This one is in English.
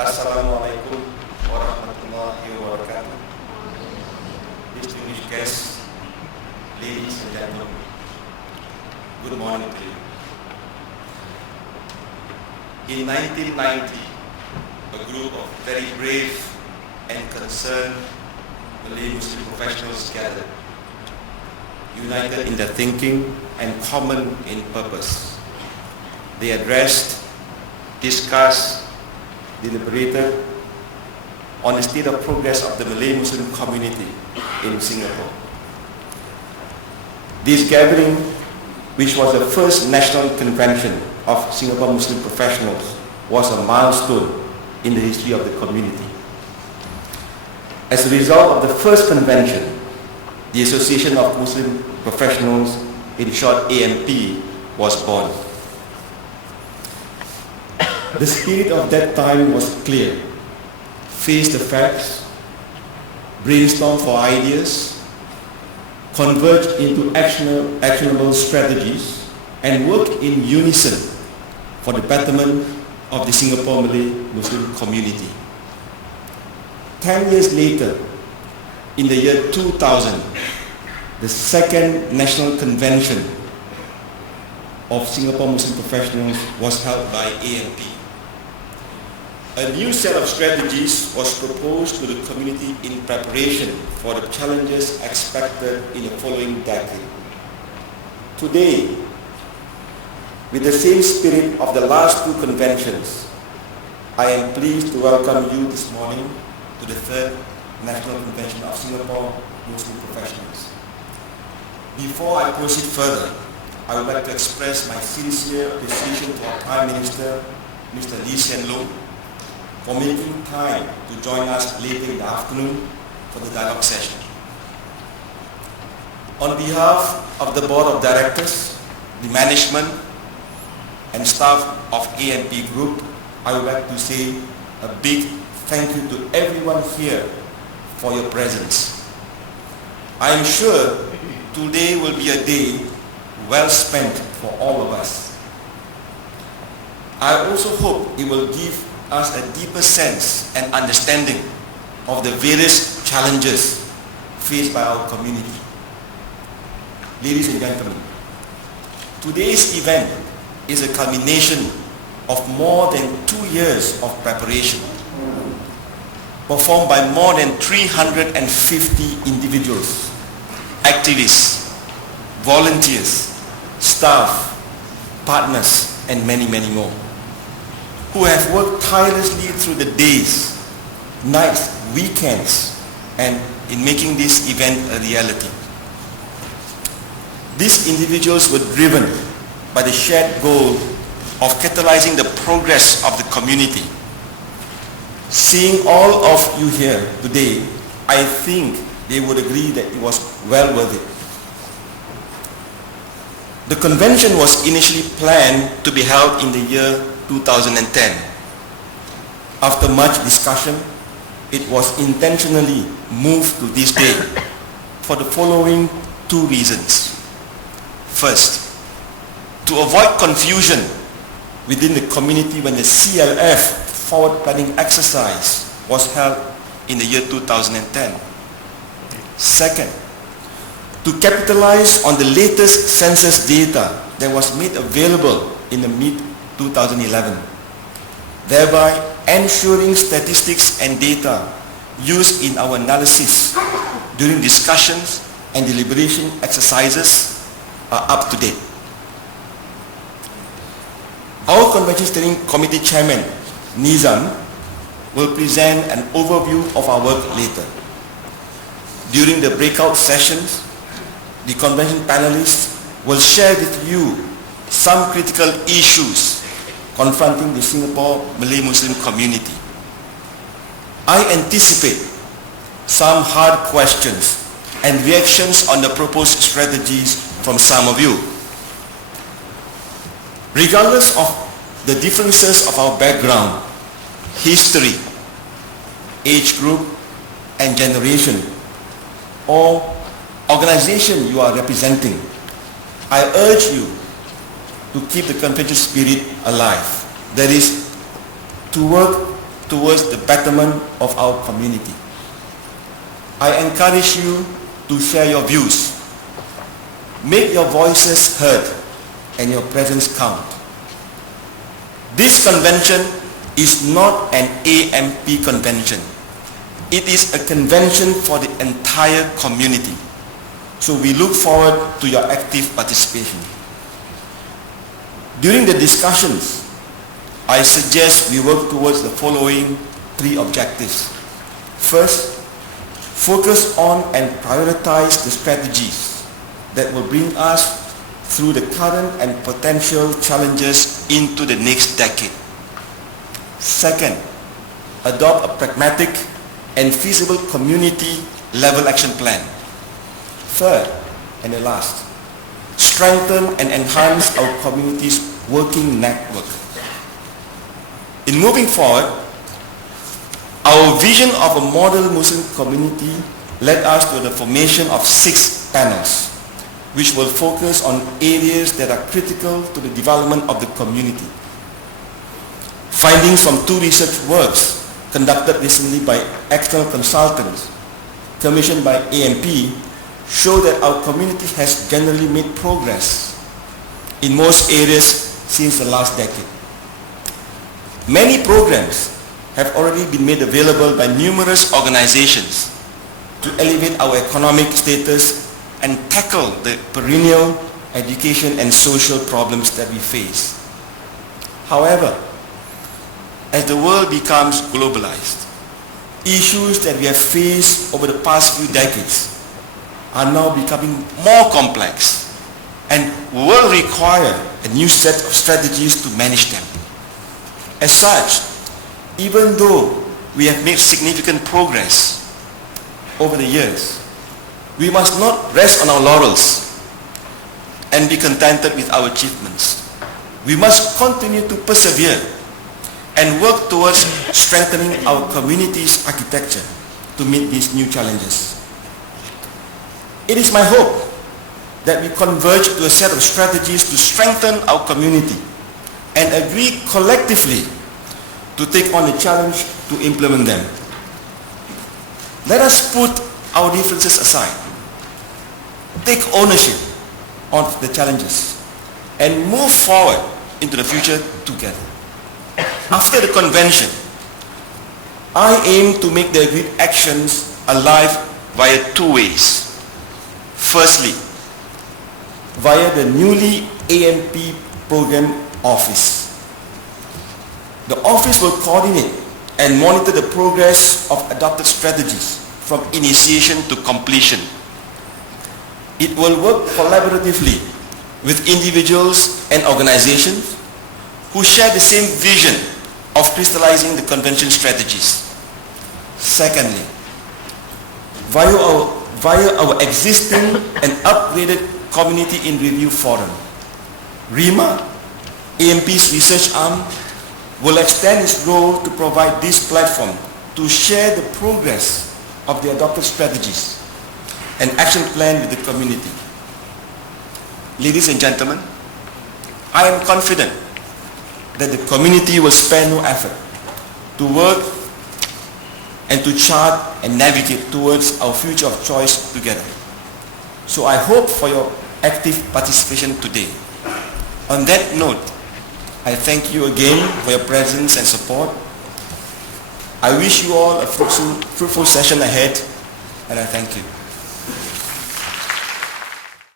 Assalamualaikum warahmatullahi wabarakatuh. Distinguished guests, ladies and gentlemen, good morning to you. In 1990, a group of very brave and concerned Malay Muslim professionals gathered, united in their thinking and common in purpose. They addressed, discussed, deliberated on the state of progress of the Malay Muslim community in Singapore. This gathering, which was the first national convention of Singapore Muslim professionals, was a milestone in the history of the community. As a result of the first convention, the Association of Muslim Professionals, in short AMP, was born. The spirit of that time was clear. Face the facts, brainstorm for ideas, converge into actionable strategies, and work in unison for the betterment of the Singapore Malay Muslim community. 10 years later, in the year 2000, the second national convention of Singapore Muslim professionals was held by AMP. A new set of strategies was proposed to the community in preparation for the challenges expected in the following decade. Today, with the same spirit of the last two conventions, I am pleased to welcome you this morning to the third National Convention of Singapore Muslim Professionals. Before I proceed further, I would like to express my sincere appreciation to our Prime Minister, Mr. Lee Hsien Loong, for making time to join us later in the afternoon for the dialogue session. On behalf of the Board of Directors, the management, and staff of AMP Group, I would like to say a big thank you to everyone here for your presence. I am sure today will be a day well spent for all of us. I also hope it will give us a deeper sense and understanding of the various challenges faced by our community. Ladies and gentlemen, today's event is a culmination of more than 2 years of preparation, performed by more than 350 individuals, activists, volunteers, staff, partners, and many, many more, who have worked tirelessly through the days, nights, weekends, and in making this event a reality. These individuals were driven by the shared goal of catalyzing the progress of the community. Seeing all of you here today, I think they would agree that it was well worth it. The convention was initially planned to be held in the year 2010. After much discussion, it was intentionally moved to this day for the following two reasons. First, to avoid confusion within the community when the CLF forward planning exercise was held in the year 2010. Second, to capitalize on the latest census data that was made available in the mid-2011, thereby ensuring statistics and data used in our analysis during discussions and deliberation exercises are up to date. Our Convention Steering Committee Chairman, Nizam, will present an overview of our work later. During the breakout sessions, the convention panelists will share with you some critical issues confronting the Singapore Malay Muslim community. I anticipate some hard questions and reactions on the proposed strategies from some of you. Regardless of the differences of our background, history, age group, and generation, or organization you are representing, I urge you to keep the convention spirit alive. That is, to work towards the betterment of our community. I encourage you to share your views. Make your voices heard and your presence count. This convention is not an AMP convention. It is a convention for the entire community. So we look forward to your active participation. During the discussions, I suggest we work towards the following 3 objectives. First, focus on and prioritize the strategies that will bring us through the current and potential challenges into the next decade. Second, adopt a pragmatic and feasible community-level action plan. Third, and the last, strengthen and enhance our community's working network. In moving forward, our vision of a model Muslim community led us to the formation of 6 panels, which will focus on areas that are critical to the development of the community. Findings from 2 research works conducted recently by external consultants commissioned by AMP show that our community has generally made progress in most areas since the last decade. Many programs have already been made available by numerous organizations to elevate our economic status and tackle the perennial education and social problems that we face. However, as the world becomes globalized, issues that we have faced over the past few decades are now becoming more complex and will require a new set of strategies to manage them. As such, even though we have made significant progress over the years, we must not rest on our laurels and be contented with our achievements. We must continue to persevere and work towards strengthening our community's architecture to meet these new challenges. It is my hope that we converge to a set of strategies to strengthen our community and agree collectively to take on the challenge to implement them. Let us put our differences aside, take ownership of the challenges, and move forward into the future together. After the convention, I aim to make the agreed actions alive via 2 ways. Firstly, via the newly AMP program office. The office will coordinate and monitor the progress of adopted strategies from initiation to completion. It will work collaboratively with individuals and organizations who share the same vision of crystallizing the convention strategies. Secondly, via our existing and upgraded Community in Review Forum, RIMA, AMP's research arm, will extend its role to provide this platform to share the progress of the adopted strategies and action plan with the community. Ladies and gentlemen, I am confident that the community will spare no effort to work and to chart and navigate towards our future of choice together. So I hope for your active participation today. On that note, I thank you again for your presence and support. I wish you all a fruitful session ahead, and I thank you.